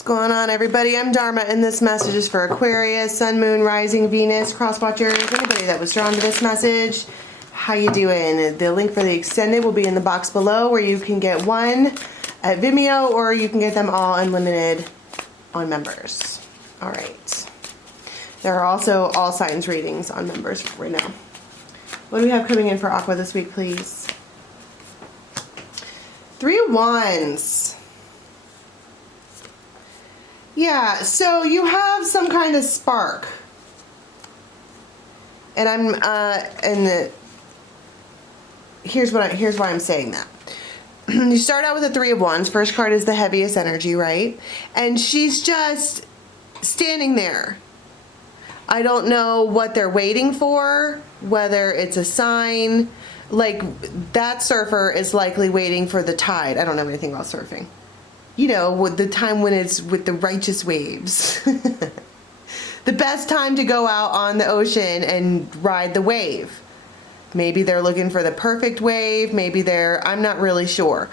What's going on, everybody? I'm Dharma, and this message is for Aquarius, Sun, Moon, Rising, Venus, Cross-Watchers, anybody that was drawn to this message. How you doing? The link for the extended will be in the box below, where you can get one at Vimeo, or you can get them all unlimited on members. All right. There are also all signs readings on members right now. What do we have coming in for Aqua this week, please? 3 of Wands. Yeah, so you have some kind of spark. And here's why I'm saying that. You start out with the 3 of Wands. First card is the heaviest energy, right? And she's just standing there. I don't know what they're waiting for, whether it's a sign. Like, that surfer is likely waiting for the tide. I don't know anything about surfing. You know, with the time when it's with the righteous waves. The best time to go out on the ocean and ride the wave. Maybe they're looking for the perfect wave. Maybe I'm not really sure.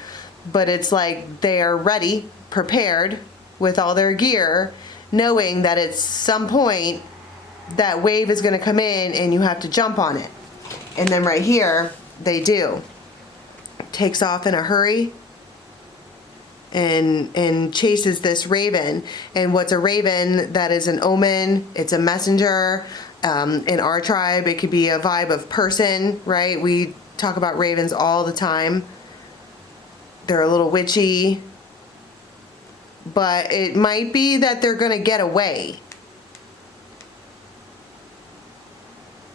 But it's like they're ready, prepared with all their gear, knowing that at some point that wave is going to come in and you have to jump on it. And then right here, they do. Takes off in a hurry. And chases this raven. And what's a raven? That is an omen. It's a messenger. In our tribe, it could be a vibe of person, right? We talk about ravens all the time. They're a little witchy. But it might be that they're going to get away.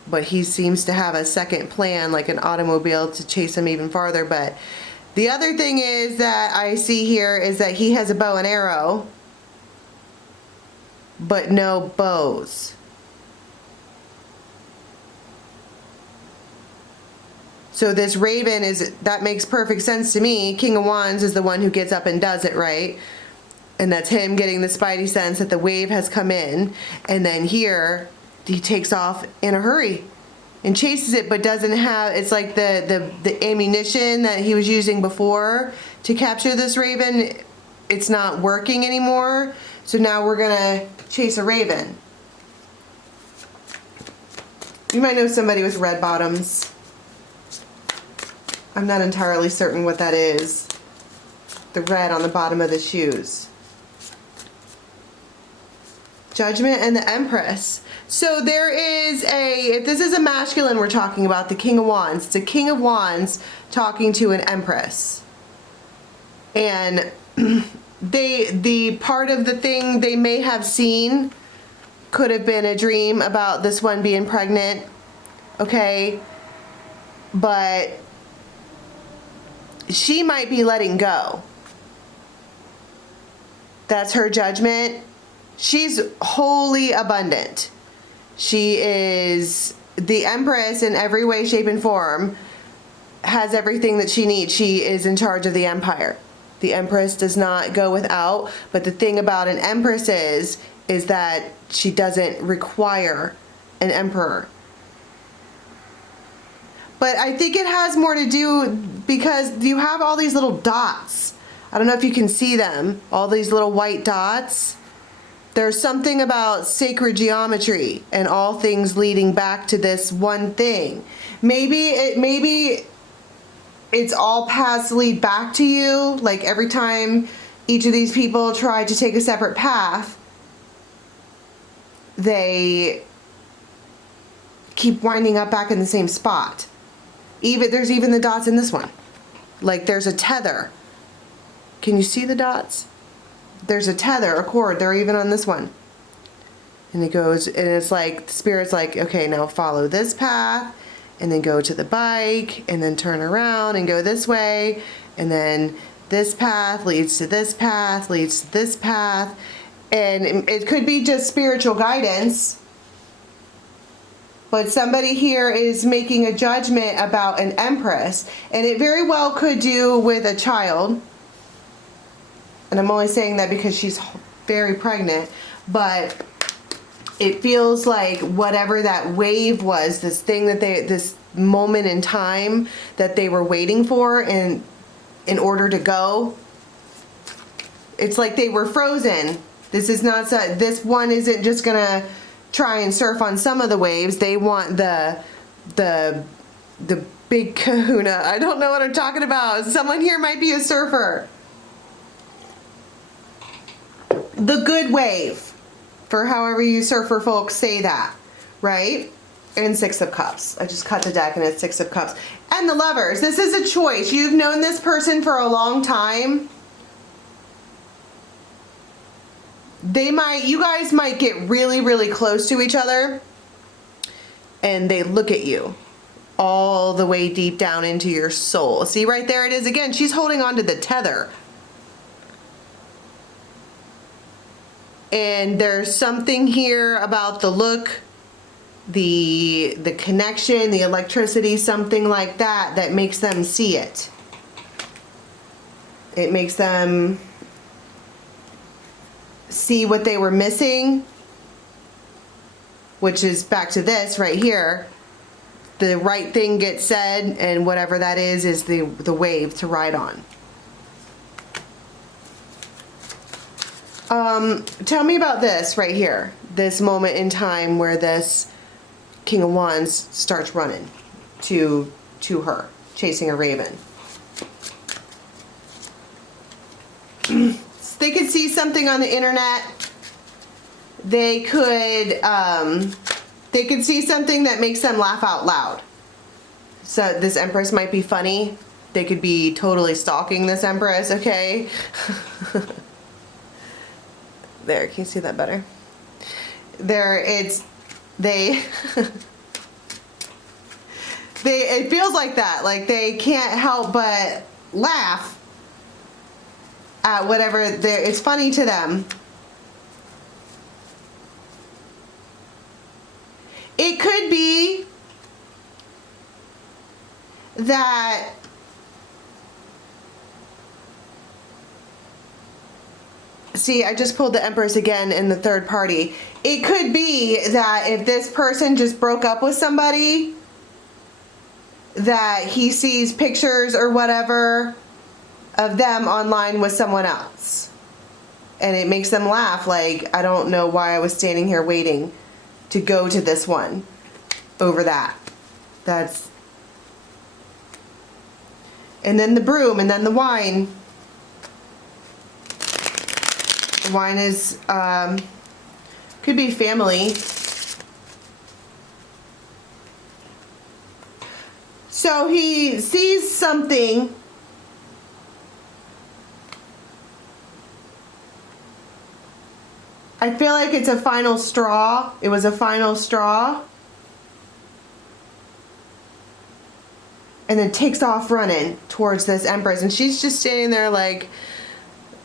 But he seems to have a second plan, like an automobile, to chase him even farther. But the other thing is that I see here is that he has a bow and arrow, but no bows. So this raven that makes perfect sense to me. King of Wands is the one who gets up and does it, right? And that's him getting the spidey sense that the wave has come in. And then here, he takes off in a hurry and chases it, but doesn't have, it's like the ammunition that he was using before to capture this raven, it's not working anymore. So now we're gonna chase a raven. You might know somebody with red bottoms. I'm not entirely certain what that is. The red on the bottom of the shoes. Judgment and the Empress. So there is if this is a masculine we're talking about, the King of Wands. It's a King of Wands talking to an Empress. And the part of the thing they may have seen could have been a dream about this one being pregnant. Okay? But she might be letting go. That's her judgment. She's wholly abundant. She is the Empress in every way, shape, and form, has everything that she needs. She is in charge of the empire. The Empress does not go without, but the thing about an Empress is that she doesn't require an emperor. But I think it has more to do because you have all these little dots. I don't know if you can see them, all these little white dots. There's something about sacred geometry and all things leading back to this one thing. Maybe it's all paths lead back to you. Like every time each of these people try to take a separate path, they keep winding up back in the same spot. There's even the dots in this one. Like there's a tether. Can you see the dots? There's a tether, a cord. They're even on this one. And it goes, and it's like, the Spirit's like, okay, now follow this path, and then go to the bike, and then turn around and go this way, and then this path leads to this path, leads to this path. And it could be just spiritual guidance, but somebody here is making a judgment about an Empress, and it very well could do with a child. And I'm only saying that because she's very pregnant, but it feels like whatever that wave was, this thing that this moment in time that they were waiting for in order to go, It's like they were frozen. This is not, this one isn't just gonna try and surf on some of the waves. They want the big kahuna. I don't know what I'm talking about. Someone here might be a surfer. The good wave, for however you surfer folks say that, right? And Six of Cups. I just cut the deck and it's Six of Cups. And the Lovers. This is a choice. You've known this person for a long time. You guys might get really, really close to each other. And they look at you all the way deep down into your soul. See, right there it is again. She's holding on to the tether. And there's something here about the look, the connection, the electricity, something like that, that makes them see it. It makes them see what they were missing, which is back to this right here. The right thing gets said, and whatever that is the wave to ride on. Tell me about this right here. This moment in time where this King of Wands starts running to her, chasing a raven. They could see something on the internet. They could see something that makes them laugh out loud. So this Empress might be funny. They could be totally stalking this Empress, okay? There, can you see that better? There, it feels like that. Like they can't help but laugh at whatever it's funny to them. It could be that see, I just pulled the Empress again in the third party. It could be that if this person just broke up with somebody, that he sees pictures or whatever of them online with someone else. And it makes them laugh, like, I don't know why I was standing here waiting to go to this one over that. That's... And then the broom, and then the wine. The wine is, could be family. So he sees something. I feel like it's a final straw. It was a final straw. And then takes off running towards this Empress. And she's just standing there like,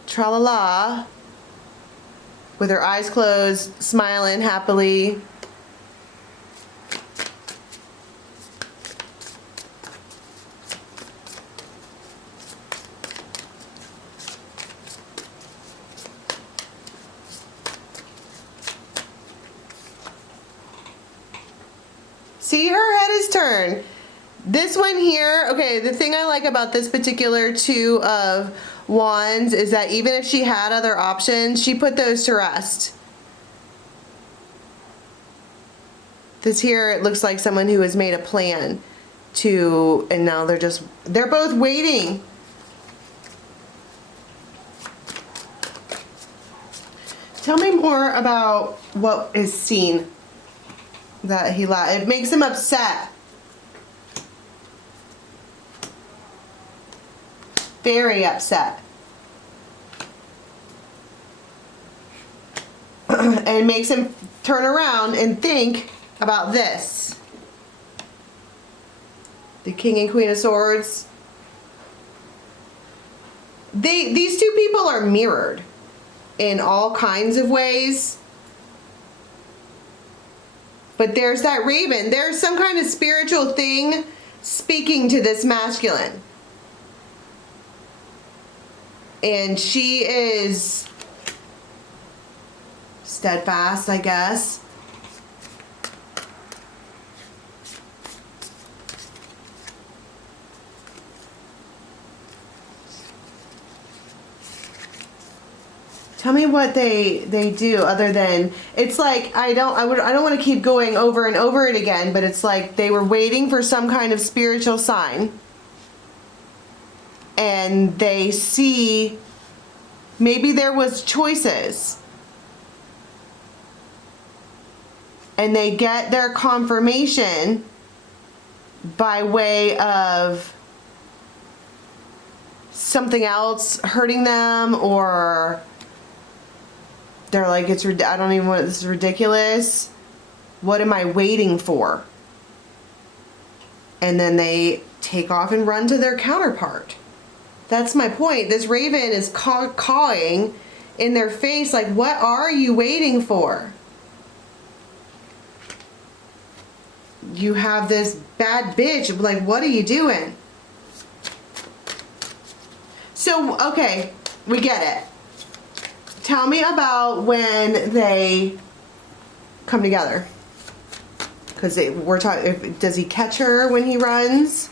tra-la-la, with her eyes closed, smiling happily. See, her head is turned. This one here, okay, the thing I like about this particular Two of Wands is that even if she had other options, she put those to rest. This here, it looks like someone who has made a plan to, and now they're both waiting. Tell me more about what is seen that it makes him upset. Very upset. And it makes him turn around and think about this. The King and Queen of Swords. These two people are mirrored in all kinds of ways. But there's that raven. There's some kind of spiritual thing speaking to this masculine. And she is steadfast, I guess. Tell me what they do other than, it's like I don't want to keep going over and over it again, but it's like they were waiting for some kind of spiritual sign, and they see maybe there was choices, and they get their confirmation by way of something else hurting them, or they're like, I don't even want, this is ridiculous. What am I waiting for? And then they take off and run to their counterpart. That's my point. This raven is cawing in their face like, what are you waiting for? You have this bad bitch. Like, what are you doing? So, okay, we get it. Tell me about when they come together. Because we're talking, does he catch her when he runs?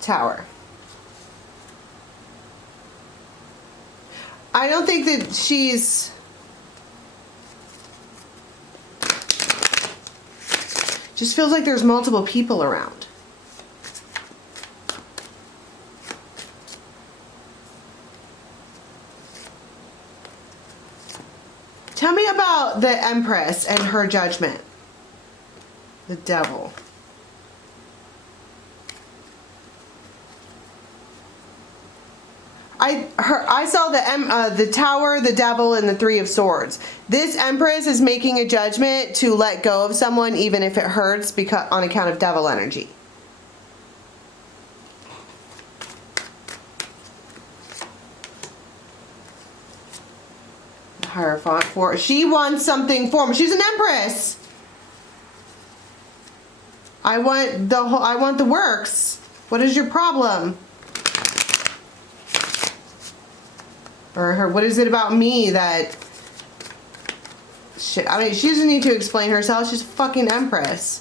Tower. I don't think that she's... Just feels like there's multiple people around. Tell me about the Empress and her judgment. The Devil. I saw the Tower, the Devil, and the Three of Swords. This Empress is making a judgment to let go of someone even if it hurts because on account of Devil energy. Hierophant for she wants something for me. She's an Empress. I want the works. What is your problem? Or her, what is it about me that shit? I mean, she doesn't need to explain herself. She's a fucking Empress.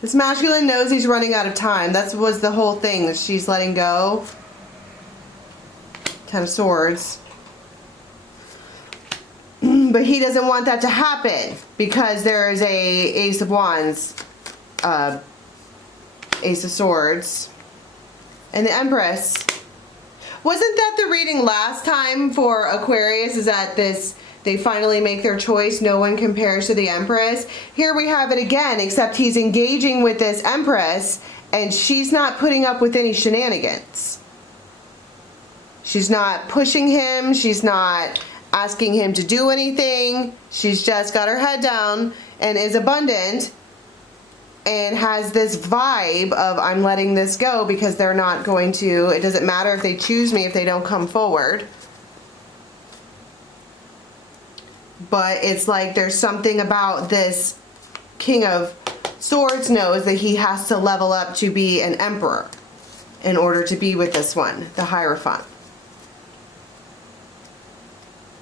This masculine knows he's running out of time. That was the whole thing that she's letting go. Ten of Swords. But he doesn't want that to happen because there is a Ace of Wands, Ace of Swords. And the Empress. Wasn't that the reading last time for Aquarius? Is that they finally make their choice. No one compares to the Empress. Here we have it again, except he's engaging with this Empress and she's not putting up with any shenanigans. She's not pushing him. She's not asking him to do anything. She's just got her head down and is abundant. And has this vibe of, I'm letting this go because they're not going to, it doesn't matter if they choose me if they don't come forward. But it's like there's something about this King of Swords knows that he has to level up to be an emperor in order to be with this one, the Hierophant.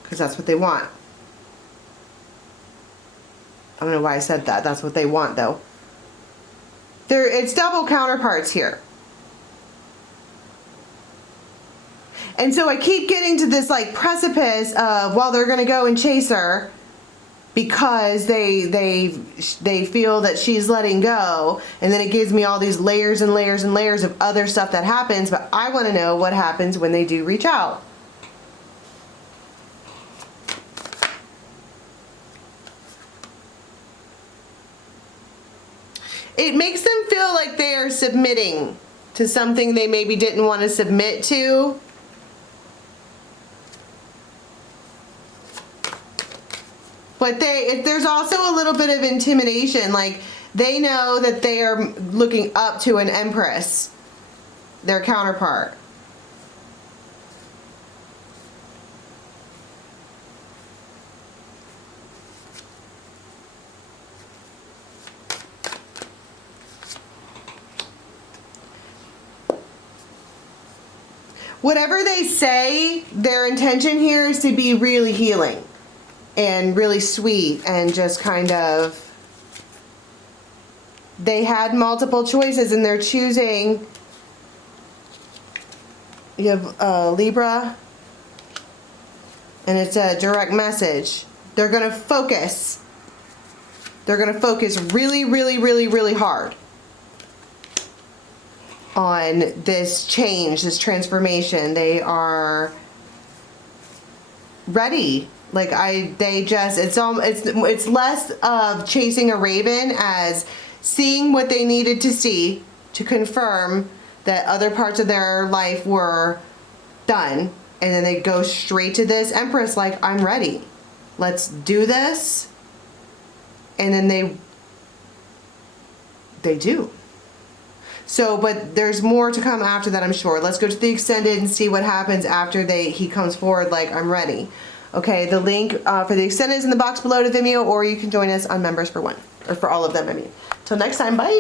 Because that's what they want. I don't know why I said that. That's what they want though. It's double counterparts here. And so I keep getting to this like precipice of, well, they're going to go and chase her because they feel that she's letting go. And then it gives me all these layers and layers and layers of other stuff that happens. But I want to know what happens when they do reach out. It makes them feel like they are submitting to something they maybe didn't want to submit to. But there's also a little bit of intimidation. Like, they know that they are looking up to an Empress, their counterpart. whatever they say, their intention here is to be really healing and really sweet and just kind of, they had multiple choices and they're choosing. You have Libra, and it's a direct message. They're going to focus. They're going to focus really, really, really, really hard on this change, this transformation. They are ready. Like it's less of chasing a raven as seeing what they needed to see to confirm that other parts of their life were done. And then they go straight to this Empress like, I'm ready. Let's do this. And then they do. So, but there's more to come after that, I'm sure. Let's go to the extended and see what happens after he comes forward like, I'm ready. Okay, the link for the extended is in the box below to Vimeo, or you can join us on Members for One. Or for all of them, I mean. Till next time, bye.